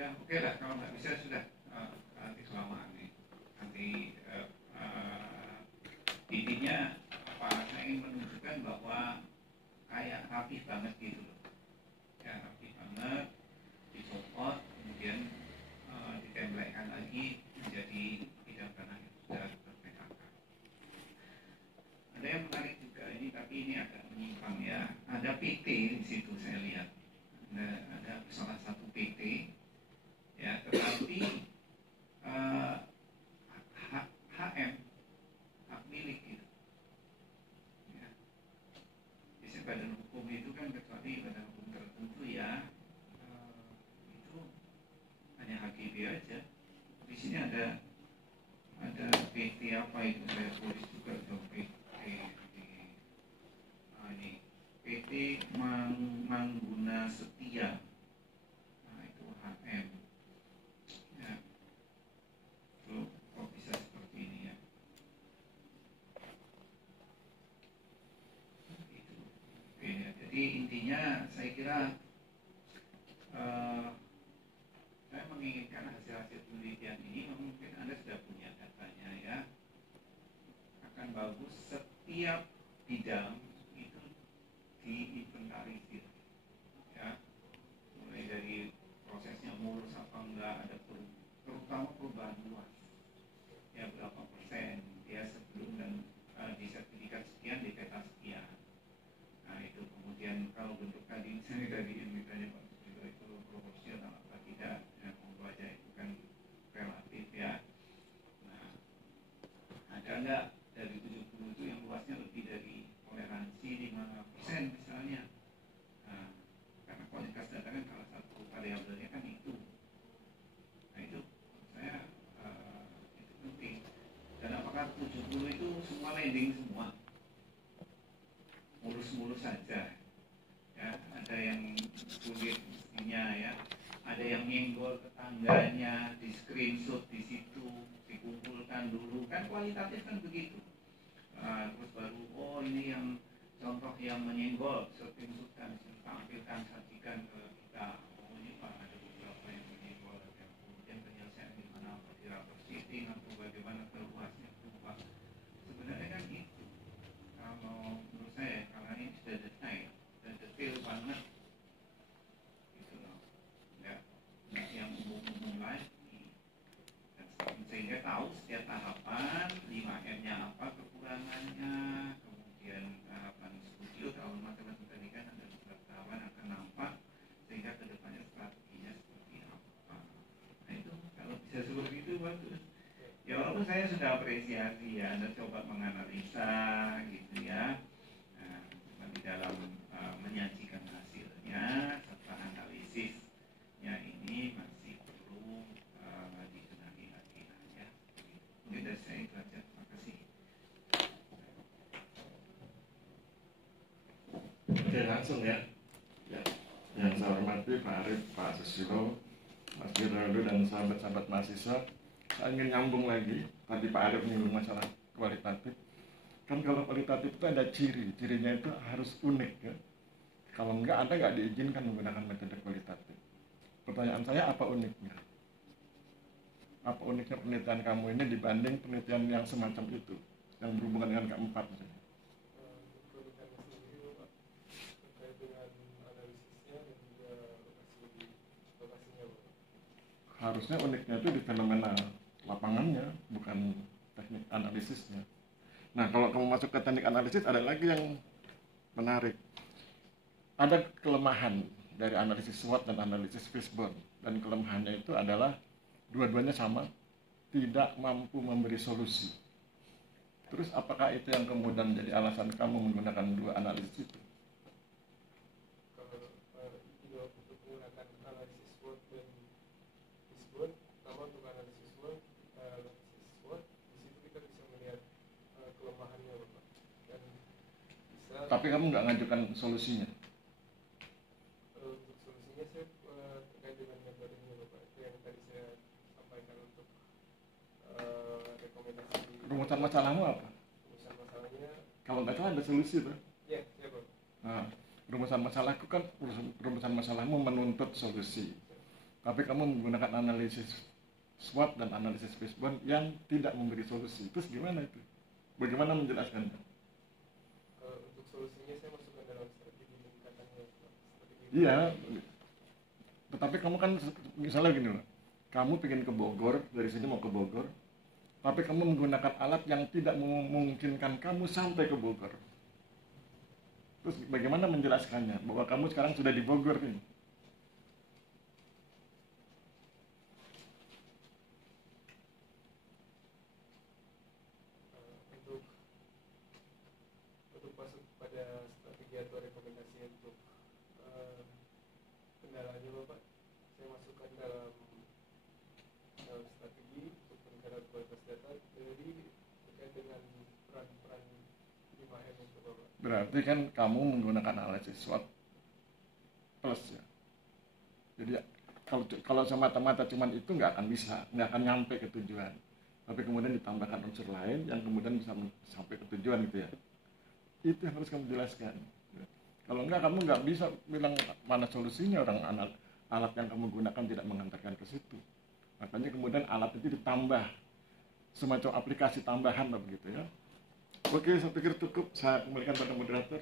Ya oke lah, kalau nggak bisa sudah nanti kelamaan nih. Nanti intinya apa, saya ingin menunjukkan bahwa kayak rapi banget gitu loh. Ya rapi banget, dicopot, kemudian ditembelkan lagi menjadi bidang tanah yang sudah terpetakan. Ada yang menarik juga ini, tapi ini agak menyimpang ya. Ada PT di situ saya lihat. Ada salah satu PT ya, tetapi HM, hak milik gitu ya. Biasanya badan hukum itu kan, kecuali badan hukum tertentu ya, itu hanya HGB aja. Di sini ada PT apa itu, saya tulis juga tuh PT ini PT Mangguna Setia. Nah itu HM ya. Tuh, kok bisa seperti ini ya. Itu. Oke, ya. Jadi intinya saya kira saya menginginkan hasil-hasil penelitian ini, mungkin Anda sudah punya datanya ya. Akan bagus setiap bidang itu diinventarisir ya, mulai dari prosesnya mulus apa enggak, ada terutama perubahan luas ya, berapa persen ya sebelum dan di sertifikat sekian, di peta sekian. Nah itu kemudian kalau bentuk tadi misalnya dari yang ditanya Pak Susilo itu proporsional apa tidak ya, monggo aja, itu kan relatif ya. Nah ada enggak dari 70 itu yang luasnya lebih dari toleransi 5% misalnya. Nah, karena kualitas data kan salah satu variabelnya kan itu. Nah itu saya itu penting. Dan apakah 70 itu semua landing semua? Mulus-mulus saja ya, ada yang sulit mestinya ya, ada yang nyenggol tetangganya, di screenshot di situ, dikumpulkan dulu, kan kualitatif kan begitu. Terus baru oh ini yang contoh yang menyenggol, screenshotkan, tampilkan, sajikan ke kita. Oh ini Pak ada beberapa yang menyenggol, kemudian penyelesaian di mana, apa di rapor sitting atau bagaimana keluasnya Pak. Sebenarnya kan itu, kalau menurut saya, karena ini sudah detail banget gitu loh ya, nggak yang umum-umum lagi. Dan sehingga tahu setiap tahapan 5M-nya apa kekurangannya, kemudian tahapan studio, tahapan macam-macam tadi kan ada beberapa tahapan akan nampak, sehingga kedepannya strateginya seperti apa. Nah itu kalau bisa seperti itu bagus ya, walaupun saya sudah apresiasi ya, Anda coba menganalisa gitu ya. Nah, di dalam menyajikan hasilnya serta analisisnya ini masih perlu dibenahi lagi ya. Mungkin dari saya itu aja. Terima kasih. Oke, langsung ya. Yang saya hormati Pak Arief, Pak Susilo, Mas Giraldo, dan sahabat-sahabat mahasiswa. Saya ingin nyambung lagi. Tadi Pak Arief menyinggung masalah kualitatif. Kan kalau kualitatif itu ada cirinya itu harus unik ya. Kalau enggak, Anda nggak diizinkan menggunakan metode kualitatif. Pertanyaan saya, apa uniknya? Apa uniknya penelitian kamu ini dibanding penelitian yang semacam itu, yang berhubungan dengan keempat misalnya? Harusnya uniknya itu di fenomena lapangannya, bukan teknik analisisnya. Nah, kalau kamu masuk ke teknik analisis, ada lagi yang menarik. Ada kelemahan dari analisis SWOT dan analisis Fishbone. Dan kelemahannya itu adalah dua-duanya sama, tidak mampu memberi solusi. Terus apakah itu yang kemudian jadi alasan kamu menggunakan dua analisis itu? Tapi kamu nggak ngajukan solusinya. Untuk solusinya saya terkait dengan metodenya Bapak, itu yang tadi saya sampaikan untuk rekomendasi. Rumusan masalahmu apa? Rumusan masalahnya. Kalau nggak salah ada solusi tuh. Ya, saya Bapak. Nah, rumusan masalahku kan rumusan masalahmu menuntut solusi. tapi kamu menggunakan analisis SWOT dan analisis fishbone yang tidak memberi solusi. Terus gimana itu? Bagaimana menjelaskannya? Untuk solusinya saya masukkan dalam strategi meningkatannya. Iya, tetapi kamu kan misalnya gini loh, kamu pengen ke Bogor, dari sini mau ke Bogor, tapi kamu menggunakan alat yang tidak memungkinkan kamu sampai ke Bogor. Terus bagaimana menjelaskannya bahwa kamu sekarang sudah di Bogor nih? Untuk masuk pada strategi atau rekomendasi untuk kendalanya Bapak, saya masukkan dalam strategi untuk peningkatan kualitas data dari terkait dengan peran-peran 5M itu Bapak. Berarti kan kamu menggunakan analisis SWOT plus ya. Jadi kalau semata-mata cuman itu nggak akan bisa, nggak akan nyampe ke tujuan. Tapi kemudian ditambahkan unsur lain yang kemudian bisa sampai ke tujuan gitu ya. Itu yang harus kamu jelaskan. Kalau enggak, kamu nggak bisa bilang mana solusinya, orang alat yang kamu gunakan tidak mengantarkan ke situ. Makanya kemudian alat itu ditambah semacam aplikasi tambahan lah begitu ya. Oke, saya pikir cukup. Saya kembalikan pada moderator.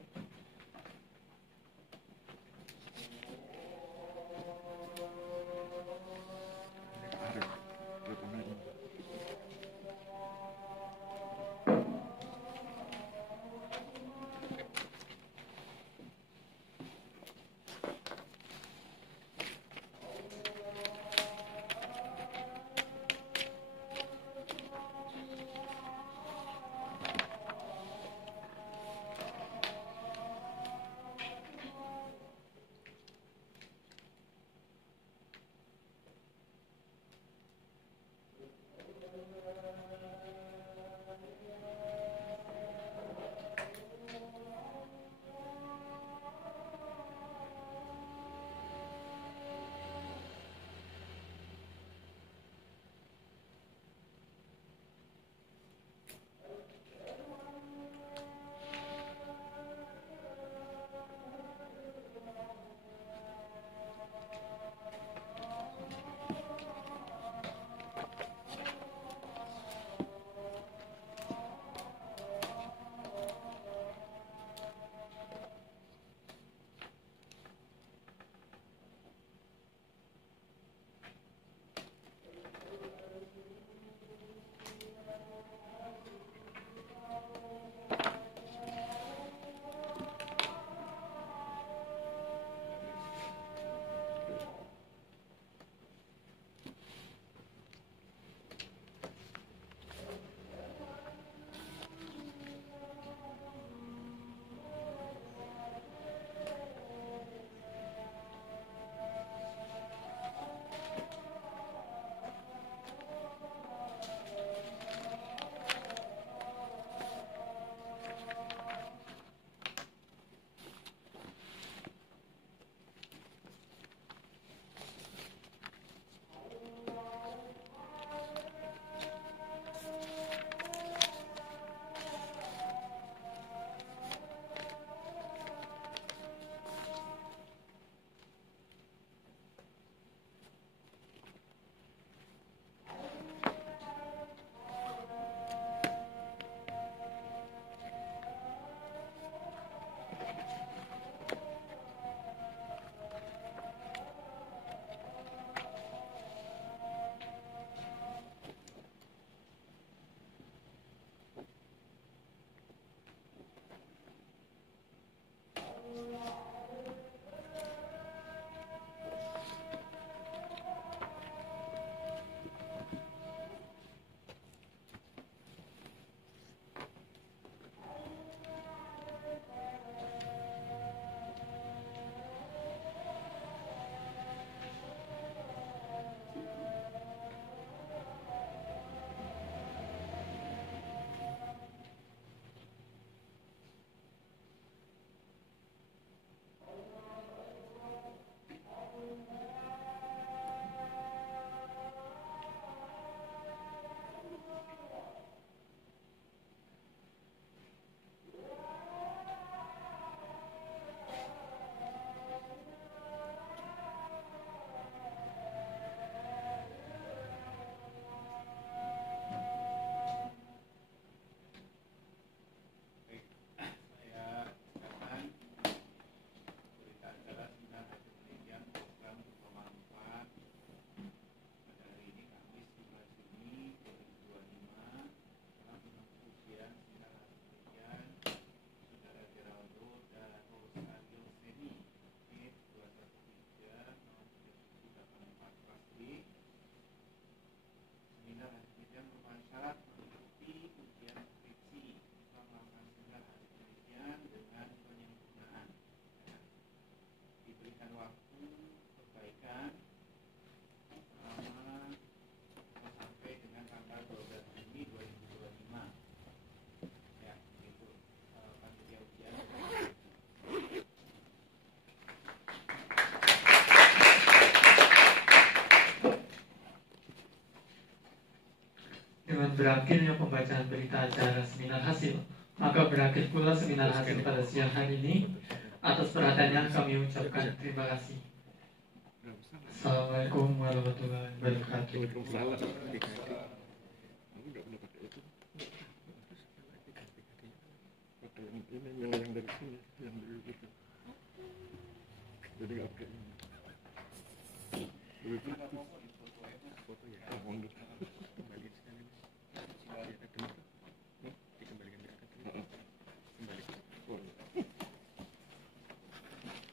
memberikan waktu perbaikan selama sampai dengan tanggal 12 Juni 2025. Ya, itu panitia ujian. Dengan berakhirnya pembacaan berita acara seminar hasil, maka berakhir pula seminar hasil pada siang hari ini. Atas perhatiannya kami ucapkan terima kasih. Assalamualaikum warahmatullahi wabarakatuh. Waalaikumsalam. Kamu nggak pernah pakai itu. Pakai ini yang dari sini, yang dari itu. Jadi nggak pakai ini. Lebih foto ya. Oh, mundur. Kembali sekali.